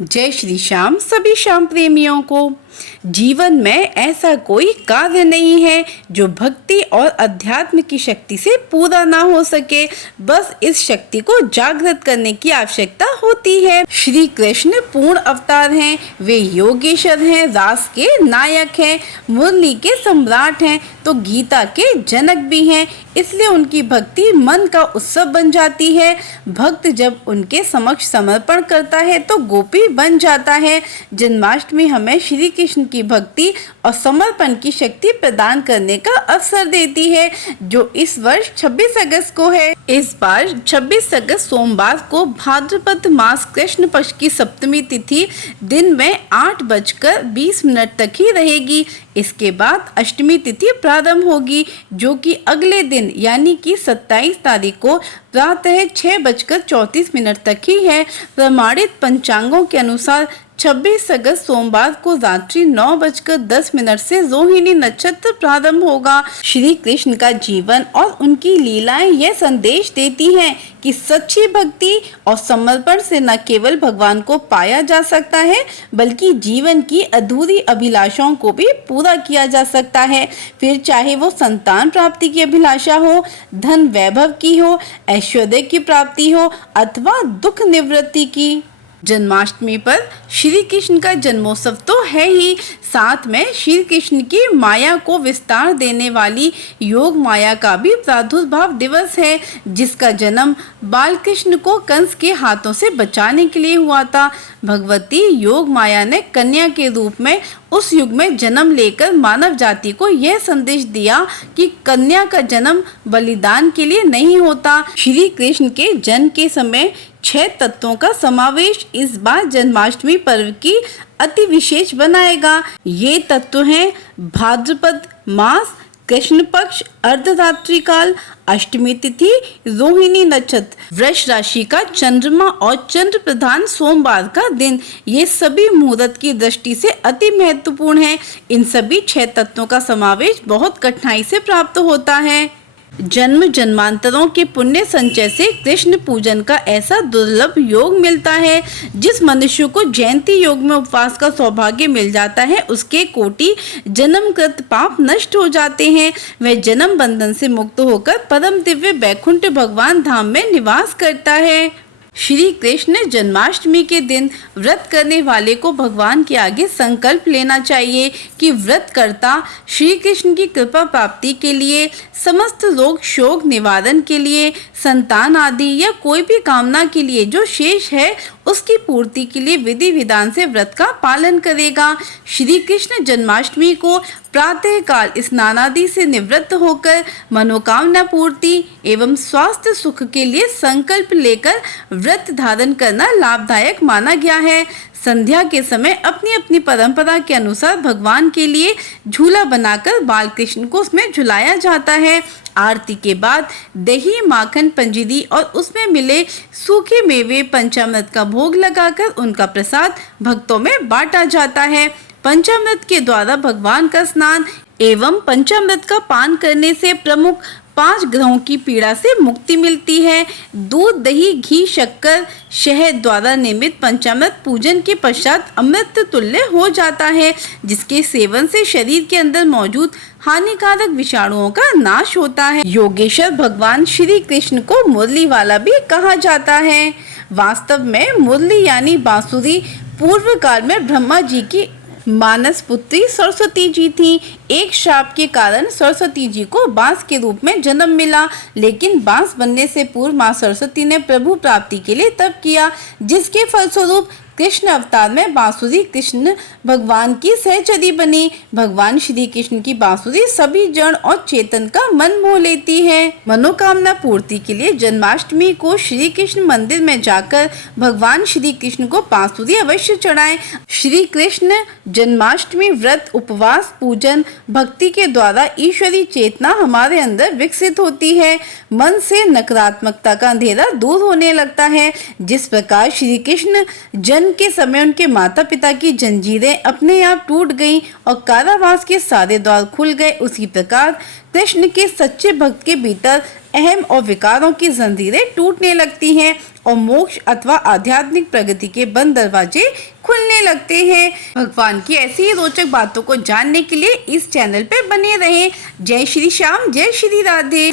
जय श्री श्याम सभी श्याम प्रेमियों को। जीवन में ऐसा कोई कार्य नहीं है जो भक्ति और अध्यात्म की शक्ति से पूरा ना हो सके। बस इस शक्ति को जागृत करने की आवश्यकता होती है। श्री कृष्ण पूर्ण अवतार हैं, वे योगेश्वर हैं, रास के नायक हैं, मुरली के सम्राट हैं, तो गीता के जनक भी हैं। इसलिए उनकी भक्ति मन का उत्सव बन जाती है। भक्त जब उनके समक्ष समर्पण करता है तो गोपी बन जाता है। जन्माष्टमी हमें श्री कृष्ण की भक्ति और समर्पण की शक्ति प्रदान करने का अवसर देती है, जो इस वर्ष 26 अगस्त को है। इस बार 26 अगस्त सोमवार को भाद्रपद मास कृष्ण पक्ष की सप्तमी तिथि दिन में 8:20 तक ही रहेगी। इसके बाद अष्टमी तिथि प्रारंभ होगी, जो कि अगले दिन यानी कि 27 तारीख को प्रातः 6:34 तक ही है। प्रमाणित पंचांगों के अनुसार 26 अगस्त सोमवार को रात्रि 9:10 से रोहिणी नक्षत्र प्रारंभ होगा। श्री कृष्ण का जीवन और उनकी लीलाएं यह संदेश देती हैं कि सच्ची भक्ति और समर्पण से न केवल भगवान को पाया जा सकता है, बल्कि जीवन की अधूरी अभिलाषाओं को भी पूरा किया जा सकता है। फिर चाहे वो संतान प्राप्ति की अभिलाषा हो, धन वैभव की हो, ऐश्वर्य की प्राप्ति हो अथवा दुख निवृत्ति की। जन्माष्टमी पर श्री कृष्ण का जन्मोत्सव तो है ही, साथ में श्री कृष्ण की माया को विस्तार देने वाली योग माया का भी प्रादुर्भाव दिवस है, जिसका जन्म बाल कृष्ण को कंस के हाथों से बचाने के लिए हुआ था। भगवती योग माया ने कन्या के रूप में उस युग में जन्म लेकर मानव जाति को यह संदेश दिया कि कन्या का जन्म बलिदान के लिए नहीं होता। श्री कृष्ण के जन्म के समय 6 तत्वों का समावेश इस बार जन्माष्टमी पर्व की अति विशेष बनाएगा। ये तत्व हैं भाद्रपद मास, कृष्ण पक्ष, अर्धरात्रि काल, अष्टमी तिथि, रोहिणी नक्षत्र, वृष राशि का चंद्रमा और चंद्र प्रधान सोमवार का दिन। ये सभी मुहूर्त की दृष्टि से अति महत्वपूर्ण है। इन सभी 6 तत्वों का समावेश बहुत कठिनाई से प्राप्त होता है। जन्म जन्मांतरों के पुण्य संचय से कृष्ण पूजन का ऐसा दुर्लभ योग मिलता है। जिस मनुष्य को जयंती योग में उपवास का सौभाग्य मिल जाता है, उसके कोटि जन्मकृत पाप नष्ट हो जाते हैं। वह जन्म बंधन से मुक्त होकर परम दिव्य बैकुंठ भगवान धाम में निवास करता है। श्री कृष्ण जन्माष्टमी के दिन व्रत करने वाले को भगवान के आगे संकल्प लेना चाहिए कि व्रत करता श्री कृष्ण की कृपा प्राप्ति के लिए, समस्त रोग शोक निवारण के लिए, संतान आदि या कोई भी कामना के लिए जो शेष है उसकी पूर्ति के लिए विधि विधान से व्रत का पालन करेगा। श्री कृष्ण जन्माष्टमी को प्रातः काल स्नान आदि से निवृत्त होकर मनोकामना पूर्ति एवं स्वास्थ्य सुख के लिए संकल्प लेकर व्रत धारण करना लाभदायक माना गया है। संध्या के समय अपनी अपनी परंपरा के अनुसार भगवान के लिए झूला बनाकर बाल कृष्ण को उसमें झुलाया जाता है। आरती के बाद दही, माखन, पंजीरी और उसमें मिले सूखे मेवे, पंचामृत का भोग लगाकर उनका प्रसाद भक्तों में बांटा जाता है। पंचामृत के द्वारा भगवान का स्नान एवं पंचामृत का पान करने से प्रमुख 5 ग्रहों की पीड़ा से मुक्ति मिलती है। दूध, दही, घी, शक्कर, शहद द्वारा निर्मित पंचामृत पूजन के पश्चात अमृत तुल्य हो जाता है, जिसके सेवन से शरीर के अंदर मौजूद हानिकारक विषाणुओं का नाश होता है। योगेश्वर भगवान श्री कृष्ण को मुरली वाला भी कहा जाता है। वास्तव में मुरली यानी बांसुरी पूर्व काल में ब्रह्मा जी की मानस पुत्री सरस्वती जी थी। एक श्राप के कारण सरस्वती जी को बांस के रूप में जन्म मिला, लेकिन बांस बनने से पूर्व मां सरस्वती ने प्रभु प्राप्ति के लिए तप किया, जिसके फलस्वरूप कृष्ण अवतार में बांसुरी कृष्ण भगवान की सहचरी बनी। भगवान श्री कृष्ण की बांसुरी सभी जड़ और चेतन का मन मोह लेती है। मनोकामना पूर्ति के लिए जन्माष्टमी को श्री कृष्ण मंदिर में जाकर भगवान श्री कृष्ण को बांसुरी अवश्य चढ़ाएं। श्री कृष्ण जन्माष्टमी व्रत, उपवास, पूजन, भक्ति के द्वारा ईश्वरी चेतना हमारे अंदर विकसित होती है। मन से नकारात्मकता का अंधेरा दूर होने लगता है। जिस प्रकार श्री कृष्ण जन्म जन्म के समय उनके माता पिता की जंजीरें अपने आप टूट गईं और कारावास के सारे द्वार खुल गए, उसी प्रकार कृष्ण के सच्चे भक्त के भीतर अहम और विकारों की जंजीरें टूटने लगती हैं और मोक्ष अथवा आध्यात्मिक प्रगति के बंद दरवाजे खुलने लगते हैं। भगवान की ऐसी ही रोचक बातों को जानने के लिए इस चैनल पे बने रहें। जय श्री श्याम, जय श्री राधे।